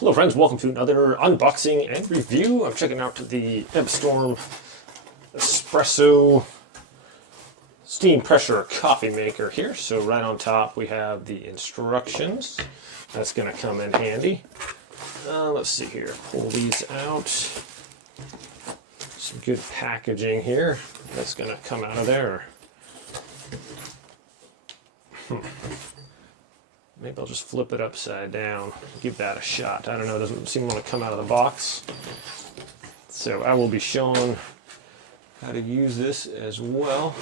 Hello friends, welcome to another unboxing and review. I'm checking out the Empstorm Espresso steam pressure coffee maker here. So right on top we have the instructions. That's going to come in handy. Let's see here, pull these out. Some good packaging here. That's going to come out of there. Maybe I'll just flip it upside down, give that a shot. I don't know, it doesn't seem to want to come out of the box. So I will be showing how to use this as well.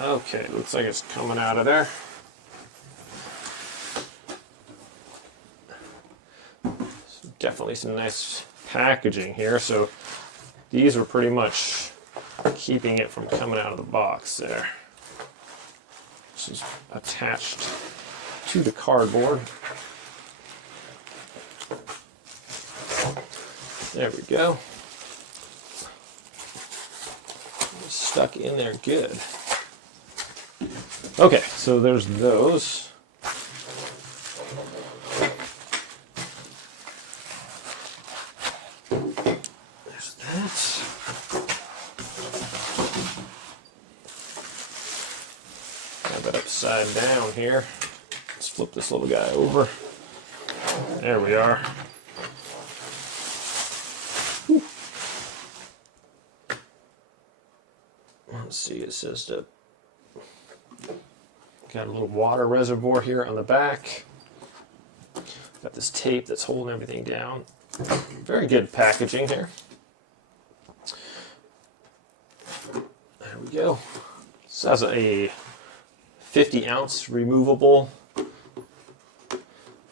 Okay, looks like it's coming out of there. So definitely some nice packaging here. So these are pretty much keeping it from coming out of the box there. This is attached to the cardboard. There we go. It's stuck in there good. Okay, so there's those. There's that. Have it upside down here. Let's flip this little guy over. There we are. Whew. Let's see, it says that got a little water reservoir here on the back. Got this tape that's holding everything down. Very good packaging here. There we go. This has a 50-ounce removable.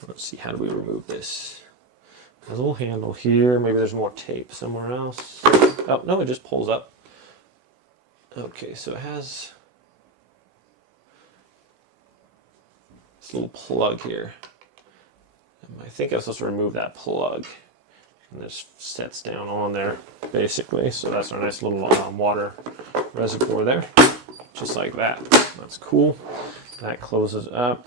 Let's see, how do we remove this? There's a little handle here. Maybe there's more tape somewhere else. Oh, no, it just pulls up. Okay, so it has this little plug here. I think I'm supposed to remove that plug. And this sets down on there, basically. So that's our nice little water reservoir there. Just like that. That's cool. That closes up.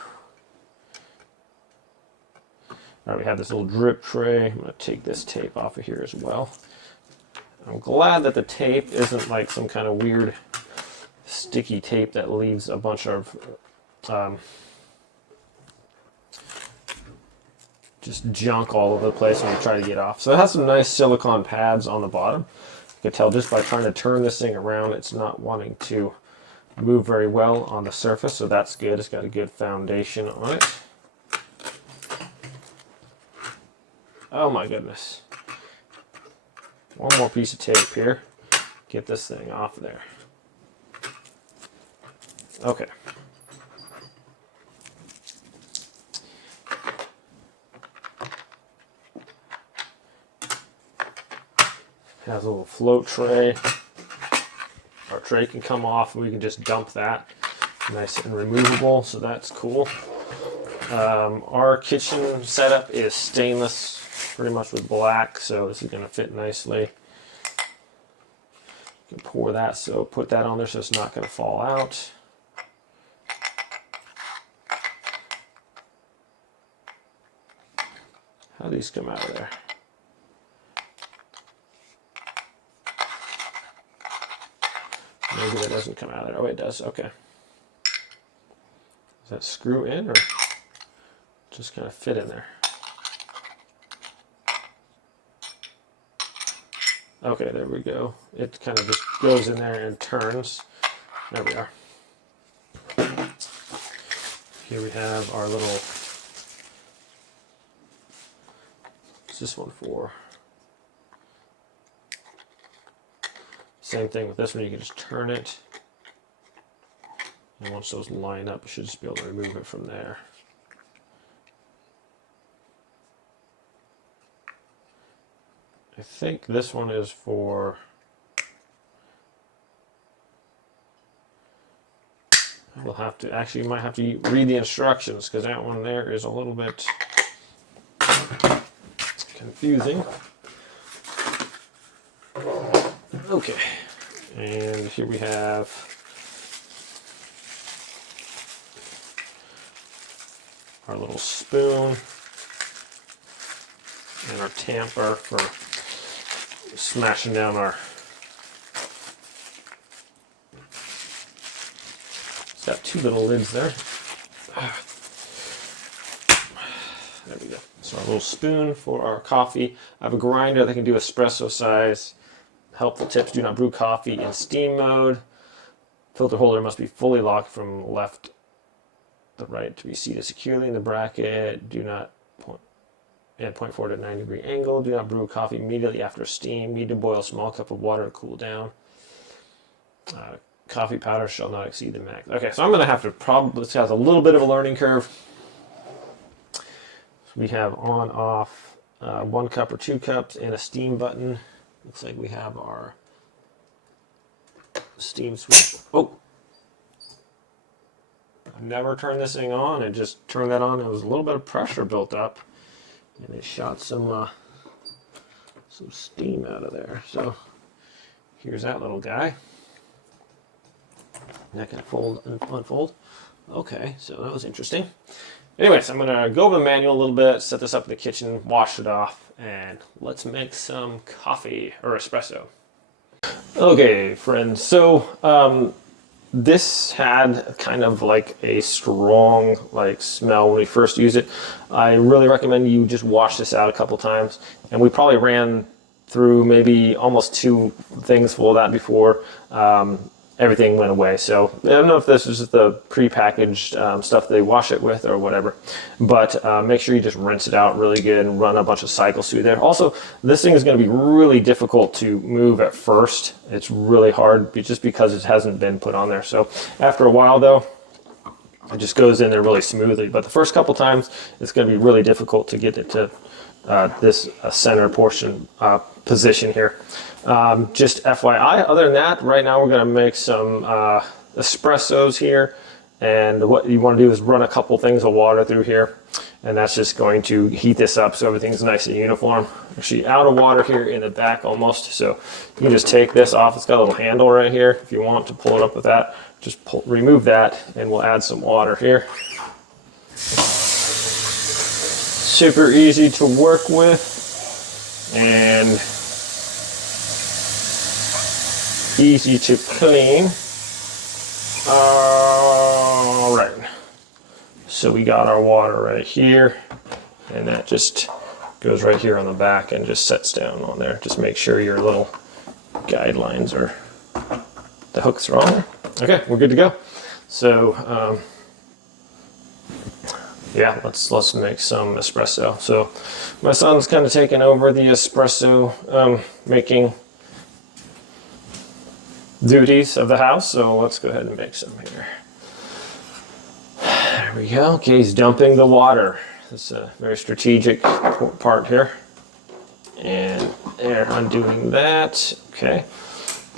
All right, we have this little drip tray. I'm going to take this tape off of here as well. I'm glad that the tape isn't like some kind of weird sticky tape that leaves a bunch of just junk all over the place when you try to get off. So it has some nice silicone pads on the bottom. You can tell just by trying to turn this thing around, it's not wanting to move very well on the surface, so that's good. It's got a good foundation on it. Oh my goodness. One more piece of tape here. Get this thing off there. Okay. Has a little float tray. Our tray can come off and we can just dump that. Nice and removable, so that's cool. Our kitchen setup is stainless, pretty much with black, so this is going to fit nicely. You can pour that, so put that on there so it's not going to fall out. How do these come out of there? Maybe that doesn't come out of there. Oh, it does. Okay. Does that screw in or just kind of fit in there? Okay, there we go. It kind of just goes in there and turns. There we are. Here we have our little, what's this one for? Same thing with this one, you can just turn it. And once those line up, you should just be able to remove it from there. I think this one is for, we'll have to, actually you might have to read the instructions because that one there is a little bit confusing. Okay, and here we have our little spoon and our tamper for smashing down our. It's got two little lids there. There we go. So our little spoon for our coffee. I have a grinder that can do espresso size. Helpful tips: do not brew coffee in steam mode. Filter holder must be fully locked from left to right to be seated securely in the bracket. Do not point forward at 90-degree angle. Do not brew coffee immediately after steam. Need to boil a small cup of water to cool down. Coffee powder shall not exceed the max. Okay, so I'm going to have to probably, this has a little bit of a learning curve. So we have on, off, 1 cup or 2 cups, and a steam button. Looks like we have our steam switch. Oh! I've never turned this thing on. I just turned that on. There was a little bit of pressure built up, and it shot some steam out of there. So here's that little guy. That can fold and unfold. Okay, so that was interesting. Anyways, I'm gonna go over the manual a little bit, set this up in the kitchen, wash it off, and let's make some coffee or espresso. Okay, friends, so this had kind of like a strong smell when we first used it. I really recommend you just wash this out a couple times, and we probably ran through maybe almost 2 things full of that before everything went away. So I don't know if this is just the pre-packaged stuff they wash it with or whatever, but make sure you just rinse it out really good and run a bunch of cycles through there. Also, this thing is going to be really difficult to move at first. It's really hard just because it hasn't been put on there. So after a while though, it just goes in there really smoothly. But the first couple times, it's going to be really difficult to get it to this center portion position here. Just FYI, other than that, right now we're going to make some espressos here, and what you want to do is run a couple things of water through here, and that's just going to heat this up so everything's nice and uniform. Actually out of water here in the back almost, so you can just take this off. It's got a little handle right here if you want to pull it up with that. Just remove that, and we'll add some water here. Super easy to work with and easy to clean. All right, so we got our water right here, and that just goes right here on the back and just sets down on there. Just make sure your little guidelines are, the hooks are on there. Okay, we're good to go. So yeah, let's make some espresso. So my son's kind of taking over the espresso making duties of the house, so let's go ahead and make some here. There we go. Okay, he's dumping the water. That's a very strategic part here. And there, undoing that. Okay,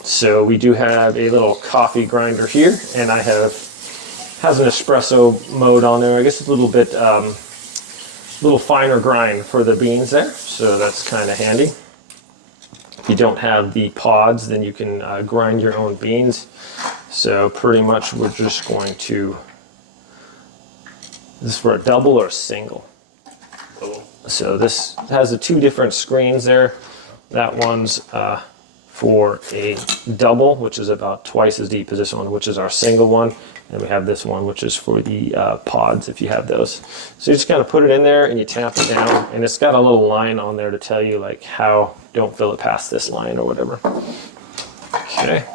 so we do have a little coffee grinder here, and has an espresso mode on there. I guess it's a little bit little finer grind for the beans there, so that's kind of handy. If you don't have the pods, then you can grind your own beans. So pretty much we're just going to, this is for a double or a single. So this has the 2 different screens there. That one's for a double, which is about twice as deep as this one, which is our single one. And we have this one, which is for the pods, if you have those. So you just kind of put it in there and you tap it down, and it's got a little line on there to tell you like how, don't fill it past this line or whatever. Okay.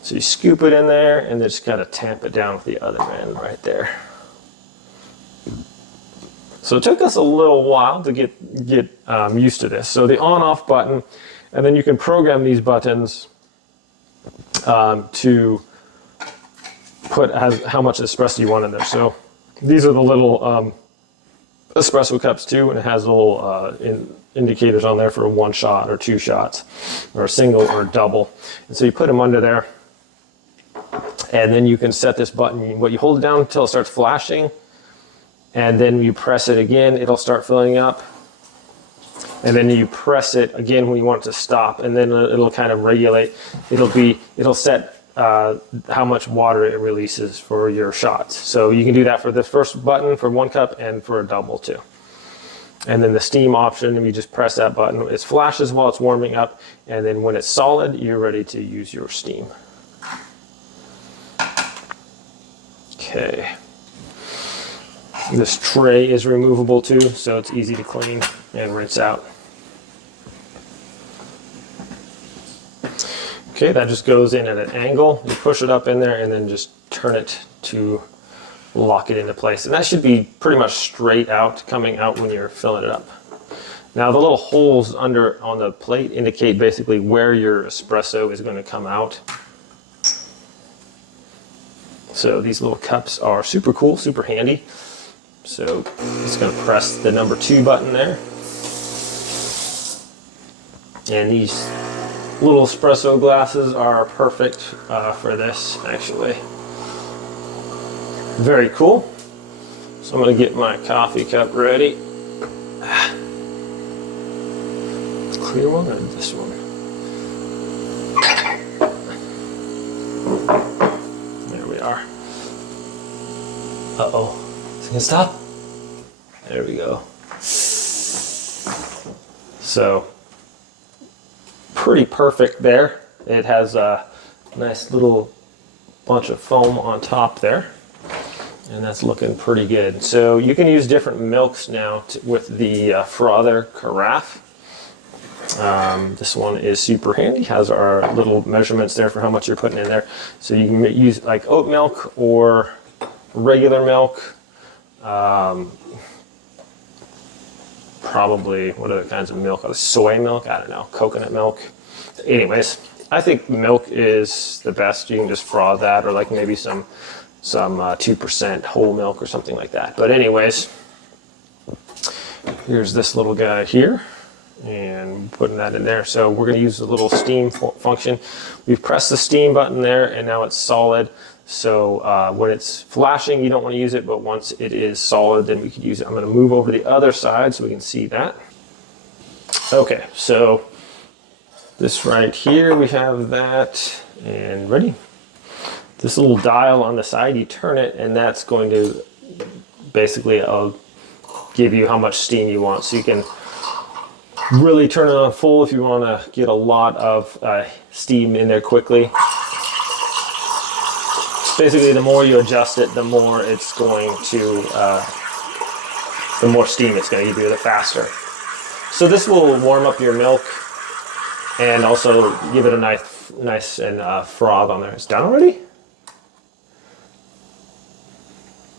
So you scoop it in there and then just kind of tamp it down with the other end right there. So it took us a little while to get used to this. So the on-off button, and then you can program these buttons to put how much espresso you want in there. So these are the little espresso cups too, and it has little indicators on there for 1 shot or 2 shots, or a single or a double. And so you put them under there, and then you can set this button. You hold it down until it starts flashing, and then you press it again, it'll start filling up. And then you press it again when you want it to stop, and then it'll kind of regulate. It'll set how much water it releases for your shots. So you can do that for the first button for 1 cup and for a double too. And then the steam option, and you just press that button. It flashes while it's warming up, and then when it's solid, you're ready to use your steam. Okay. This tray is removable too, so it's easy to clean and rinse out. Okay, that just goes in at an angle. You push it up in there and then just turn it to lock it into place. And that should be pretty much straight out, coming out when you're filling it up. Now the little holes under on the plate indicate basically where your espresso is going to come out. So these little cups are super cool, super handy. So just going to press the number 2 button there. And these little espresso glasses are perfect for this, actually. Very cool. So I'm going to get my coffee cup ready. Clear one or this one? There we are. Uh-oh. Is it going to stop? There we go. So, pretty perfect there. It has a nice little bunch of foam on top there, and that's looking pretty good. So you can use different milks now with the Frother carafe. This one is super handy, has our little measurements there for how much you're putting in there. So you can use like oat milk or regular milk. Probably, what other kinds of milk? Soy milk? I don't know. Coconut milk. Anyways, I think milk is the best. You can just froth that, or like maybe some 2% whole milk or something like that. But anyways, here's this little guy here, and putting that in there. So we're going to use the little steam function. We've pressed the steam button there, and now it's solid. So when it's flashing, you don't want to use it, but once it is solid, then we can use it. I'm going to move over to the other side so we can see that. Okay, so this right here, we have that, and ready. This little dial on the side, you turn it, and that's going to basically give you how much steam you want. So you can really turn it on full if you want to get a lot of steam in there quickly. Basically, the more you adjust it, the more it's going to, the more steam it's going to give you, the faster. So this will warm up your milk and also give it a nice and froth on there. It's done already?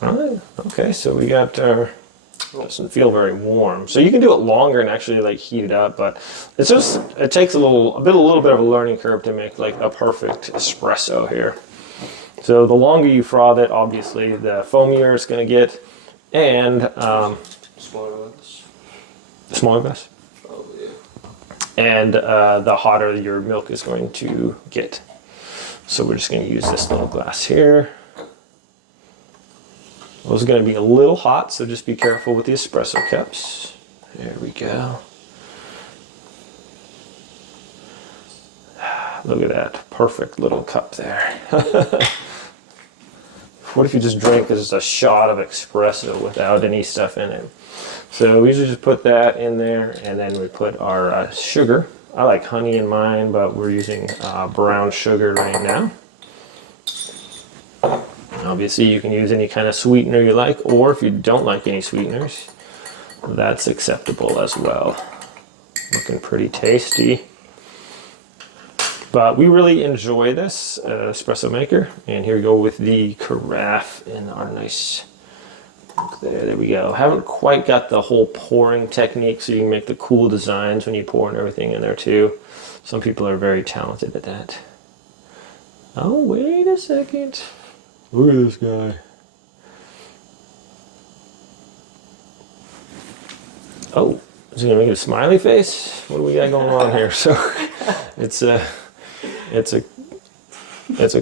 All right. Okay, so we got our, doesn't feel very warm. So you can do it longer and actually like heat it up, but it's just, it takes a little bit of a learning curve to make like a perfect espresso here. So the longer you froth it, obviously, the foamier it's going to get, and smaller glass. The smaller glass. Oh yeah. And the hotter your milk is going to get. So we're just going to use this little glass here. Those are going to be a little hot, so just be careful with the espresso cups. There we go. Look at that perfect little cup there. What if you just drank just a shot of espresso without any stuff in it? So we usually just put that in there, and then we put our sugar. I like honey in mine, but we're using brown sugar right now. Obviously, you can use any kind of sweetener you like, or if you don't like any sweeteners, that's acceptable as well. Looking pretty tasty. But we really enjoy this espresso maker. And here we go with the carafe in our nice, there we go. Haven't quite got the whole pouring technique, so you can make the cool designs when you pour and everything in there too. Some people are very talented at that. Oh, wait a second. Look at this guy. Oh, is he gonna make a smiley face? What do we got going on here? So it's a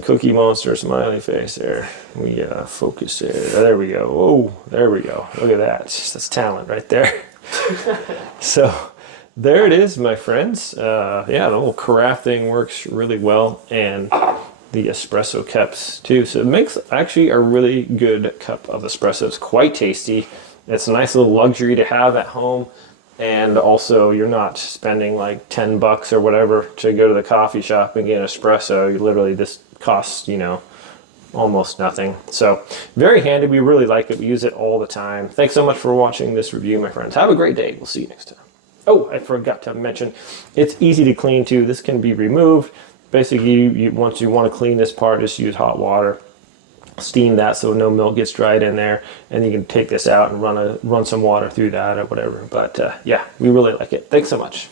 Cookie Monster smiley face there. We focus there. There we go. Oh, there we go. Look at that. That's talent right there. So there it is, my friends. Yeah, the whole carafe thing works really well, and the espresso cups too. So it makes actually a really good cup of espresso. It's quite tasty. It's a nice little luxury to have at home. And also you're not spending like 10 bucks or whatever to go to the coffee shop and get an espresso. You literally, this costs, you know, almost nothing. So very handy. We really like it. We use it all the time. Thanks so much for watching this review, my friends. Have a great day. We'll see you next time. Oh, I forgot to mention, it's easy to clean too. This can be removed. Basically, once you want to clean this part, just use hot water, steam that so no milk gets dried in there, and you can take this out and run some water through that or whatever. But yeah, we really like it. Thanks so much.